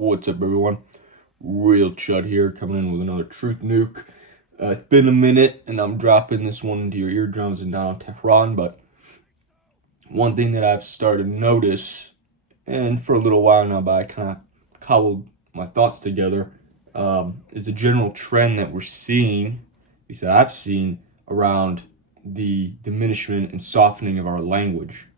What's up, everyone? ARealChud here, coming in with another Trvke Nvke. It's been a minute, and I'm dropping this one into your eardrums and down Tehran, but one thing that I've started to notice, and for a little while now, but I kind of cobbled my thoughts together, is the general trend that we're seeing, at least that I've seen, around the diminishment and softening of our language.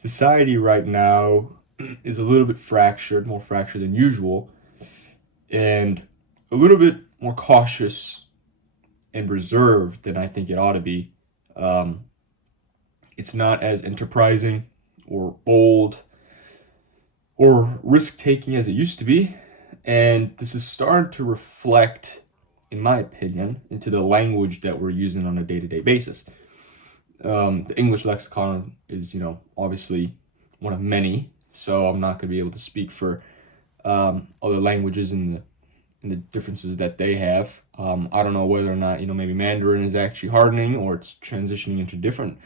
Society right now is a little bit fractured, more fractured than usual, and a little bit more cautious and reserved than I think it ought to be. It's not as enterprising or bold or risk-taking as it used to be, and this is starting to reflect, in my opinion, into the language that we're using on a day-to-day basis. The English lexicon is, obviously one of many, so I'm not going to be able to speak for other languages and the differences that they have. I don't know whether or not, maybe Mandarin is actually hardening or it's transitioning into different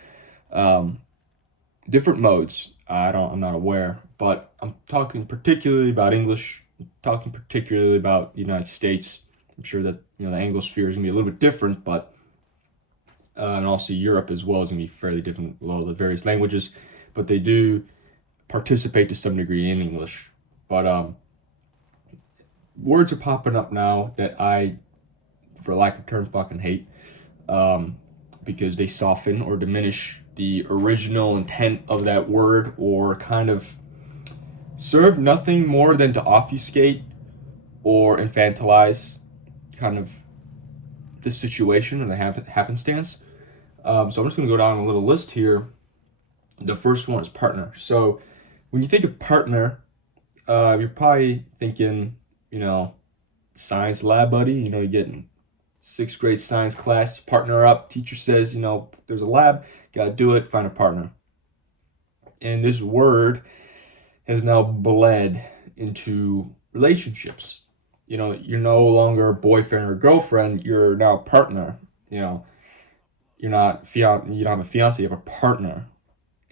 modes. I'm not aware, but I'm talking particularly about English, I'm talking particularly about the United States. I'm sure that, the Anglosphere is going to be a little bit different, but and also Europe as well is going to be fairly different with all the various languages, but they do participate to some degree in English. But words are popping up now that I, for lack of term, fucking hate, because they soften or diminish the original intent of that word, or kind of serve nothing more than to obfuscate or infantilize kind of the situation or the happenstance. So I'm just going to go down a little list here. The first one is partner. So when you think of partner, you're probably thinking, science lab buddy. You get in 6th grade science class, you partner up. Teacher says, there's a lab, gotta do it, find a partner. And this word has now bled into relationships. You're no longer boyfriend or girlfriend, you're now a partner. You're not you don't have a fiance, you have a partner.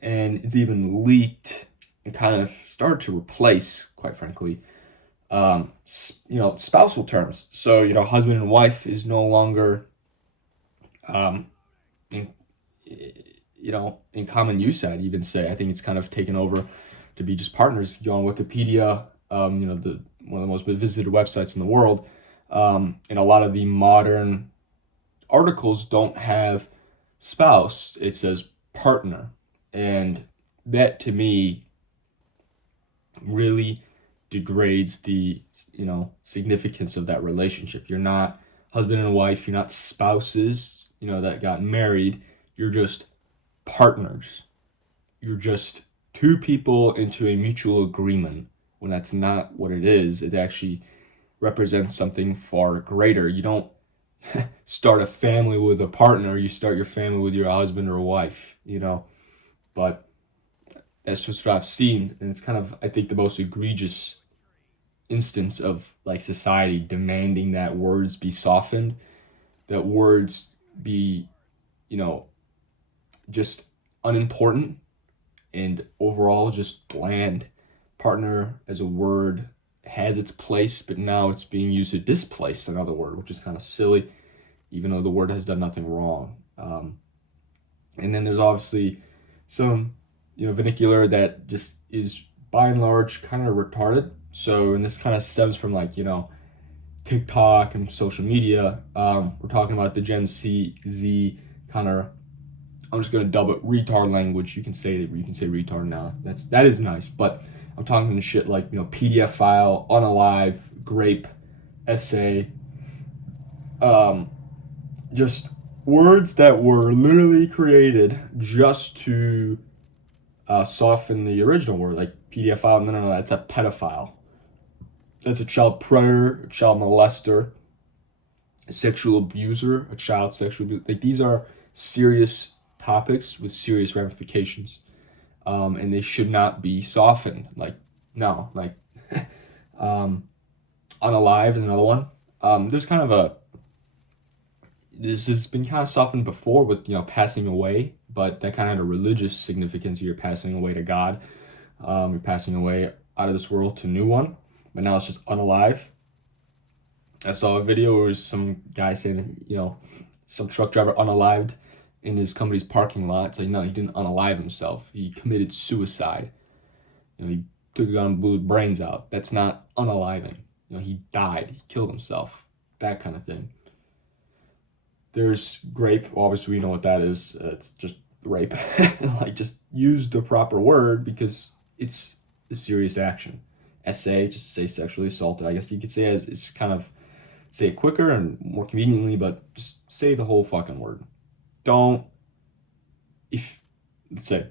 And it's even leaked and kind of started to replace, quite frankly, spousal terms. So, husband and wife is no longer, in common use, I'd even say. I think it's kind of taken over to be just partners. You go on Wikipedia, one of the most visited websites in the world, and a lot of the modern articles don't have spouse, it says partner. And that, to me, really degrades the significance of that relationship. You're not husband and wife, you're not spouses that got married, you're just partners. You're just two people into a mutual agreement, when that's not what it is. It actually represents something far greater. You don't start a family with a partner, you start your family with your husband or wife. But that's just what I've seen, and it's kind of, I think, the most egregious instance of society demanding that words be softened, that words be just unimportant and overall just bland. Partner as a word has its place, but now it's being used to displace another word, which is kind of silly, even though the word has done nothing wrong. And then there's obviously some vernacular that just is by and large kind of retarded. So, and this kind of stems from TikTok and social media. We're talking about the Gen Z kind of, I'm just gonna dub it retard language. You can say retard now. That is nice, but I'm talking shit like PDF file, unalive, grape, essay, just words that were literally created just to soften the original word, like PDF file. No, that's a pedophile. That's a child predator, a child molester, a sexual abuser, a child sexual abuse. These are serious topics with serious ramifications, and they should not be softened. Unalive is another one. There's kind of this has been kind of softened before with passing away, but that kind of had a religious significance. You're passing away to God. You're passing away out of this world to new one, but now it's just unalive. I saw a video where it was some guy saying, some truck driver unalived in his company's parking lot. It's like, no, he didn't unalive himself. He committed suicide. He took a gun and blew his brains out. That's not unaliving. He died. He killed himself. That kind of thing. There's grape. Obviously, we know what that is. It's just rape. Like, just use the proper word because it's a serious action. SA, just say sexually assaulted. I guess you could say it's kind of say it quicker and more conveniently, but just say the whole fucking word. Let's say,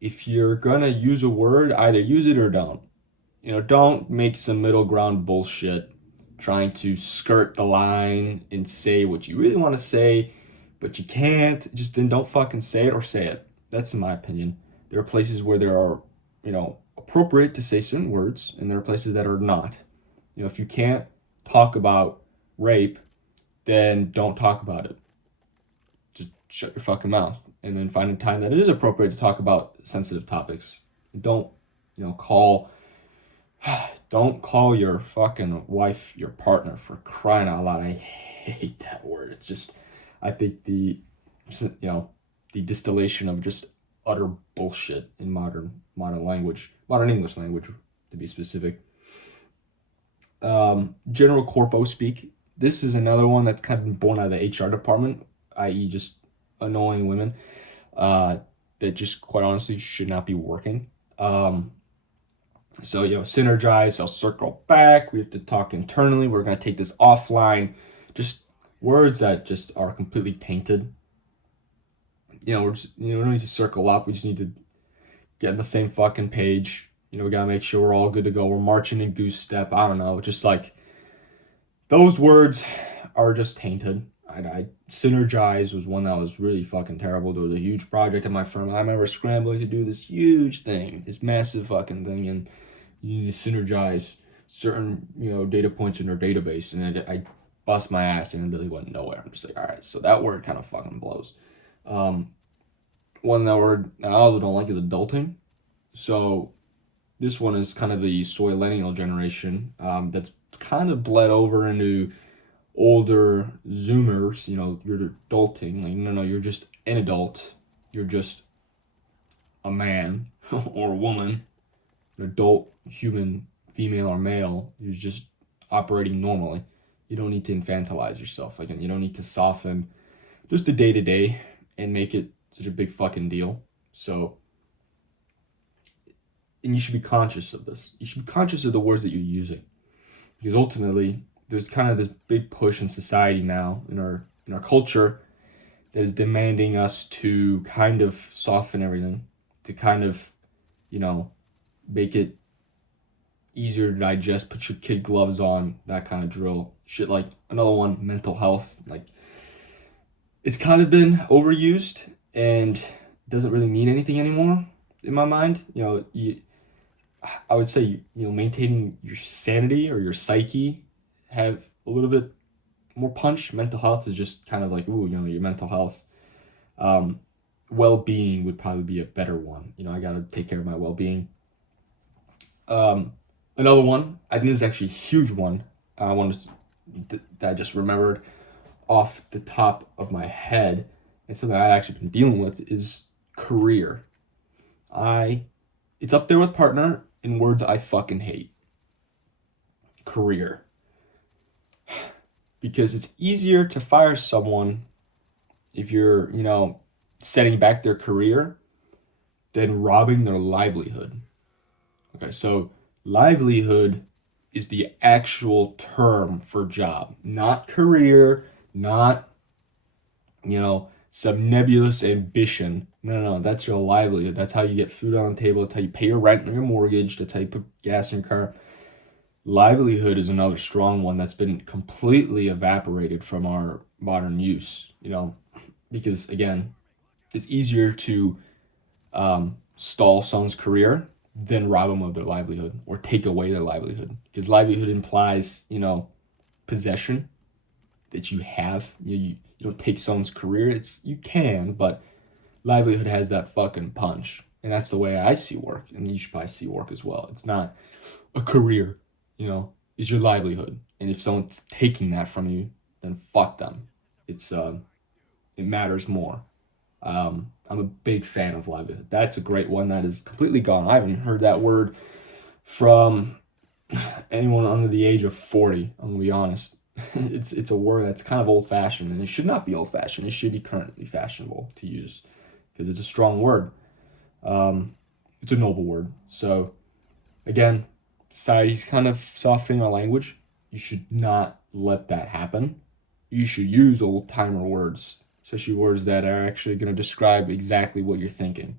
if you're gonna use a word, either use it or don't. Don't make some middle ground bullshit trying to skirt the line and say what you really want to say, but you can't. Just then don't fucking say it or say it. That's in my opinion. There are places where there are, appropriate to say certain words, and there are places that are not. If you can't talk about rape, then don't talk about it. Just shut your fucking mouth and then find a time that it is appropriate to talk about sensitive topics. Don't call your fucking wife your partner, for crying out loud. I hate that word. It's just, I think the distillation of just utter bullshit in modern English language, to be specific. General corpo speak. This is another one that's kind of been born out of the HR department, i.e. just annoying women that just quite honestly should not be working. So, synergize, I'll circle back. We have to talk internally. We're going to take this offline. Just words that just are completely tainted. We don't need to circle up. We just need to get on the same fucking page. We got to make sure we're all good to go. We're marching in goose step. I don't know. Just like those words are just tainted. I synergize was one that was really fucking terrible. There was a huge project at my firm. I remember scrambling to do this huge thing, this massive fucking thing, and you need to synergize certain data points in our database, and I bust my ass and it really went nowhere. I'm just like, all right, so that word kind of fucking blows. One that word I also don't like is adulting. So this one is kind of the soy-lennial generation that's kind of bled over into older Zoomers. You're adulting. Like, no, you're just an adult. You're just a man or a woman, an adult human, female or male, who's just operating normally. You don't need to infantilize yourself. Again, you don't need to soften just the day-to-day and make it such a big fucking deal. So, and you should be conscious of this. You should be conscious of the words that you're using, because ultimately there's kind of this big push in society now, in our culture, that is demanding us to kind of soften everything, to kind of, make it easier to digest, put your kid gloves on, that kind of drill. Shit like another one, mental health. Like, it's kind of been overused and doesn't really mean anything anymore in my mind. I would say, maintaining your sanity or your psyche have a little bit more punch. Mental health is just kind of like, your mental health. Well-being would probably be a better one. I got to take care of my well-being. Another one, I think this is actually a huge one. That I just remembered off the top of my head, and something I've actually been dealing with, is career. It's up there with partner in words I fucking hate. Career. Because it's easier to fire someone if you're, setting back their career than robbing their livelihood. Okay, so livelihood is the actual term for job, not career, not, some nebulous ambition. No, that's your livelihood. That's how you get food on the table. That's how you pay your rent and your mortgage. That's how you put gas in your car. Livelihood is another strong one that's been completely evaporated from our modern use, because again, it's easier to stall someone's career than rob them of their livelihood or take away their livelihood, because livelihood implies, possession that you have. You don't take someone's career. You can, but livelihood has that fucking punch. And that's the way I see work, and you should probably see work as well. It's not a career, it's your livelihood. And if someone's taking that from you, then fuck them. It matters more. I'm a big fan of livelihood. That's a great one that is completely gone. I haven't heard that word from anyone under the age of 40. I'm gonna be honest. It's a word that's kind of old fashioned, and it should not be old fashioned. It should be currently fashionable to use because it's a strong word. It's a noble word. So again, society's kind of softening our language. You should not let that happen. You should use old timer words, especially words that are actually going to describe exactly what you're thinking,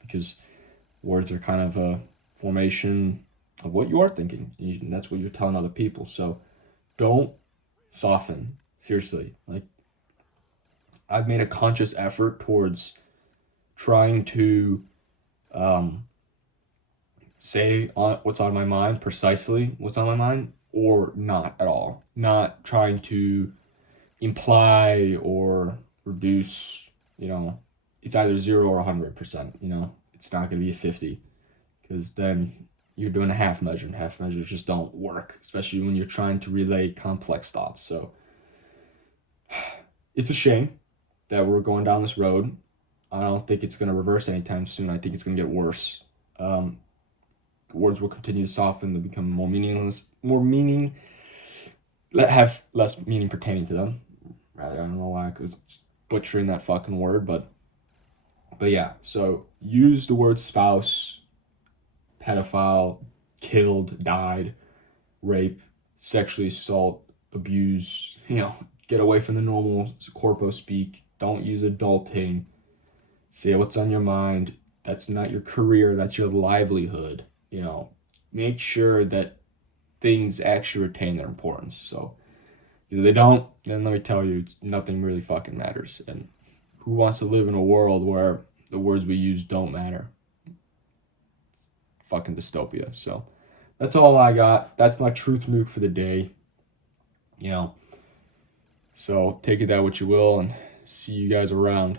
because words are kind of a formation of what you are thinking. And that's what you're telling other people. So don't soften. Seriously. Like, I've made a conscious effort towards trying to say what's on my mind, precisely what's on my mind, or not at all. Not trying to imply or reduce, it's either 0 or 100%, it's not going to be a 50, because then you're doing a half measure, and half measures just don't work, especially when you're trying to relay complex thoughts. So it's a shame that we're going down this road. I don't think it's going to reverse anytime soon. I think it's going to get worse. Words will continue to soften, they become more meaningless, have less meaning pertaining to them. Rather, I don't know why I was butchering that fucking word, but yeah. So use the word spouse, pedophile, killed, died, rape, sexually assault, abuse. Get away from the normal corpo speak. Don't use adulting. Say what's on your mind. That's not your career. That's your livelihood. Make sure that things actually retain their importance. So if they don't, then let me tell you, nothing really fucking matters. And who wants to live in a world where the words we use don't matter? It's fucking dystopia. So that's all I got. That's my truth nuke for the day. So take it that what you will, and see you guys around.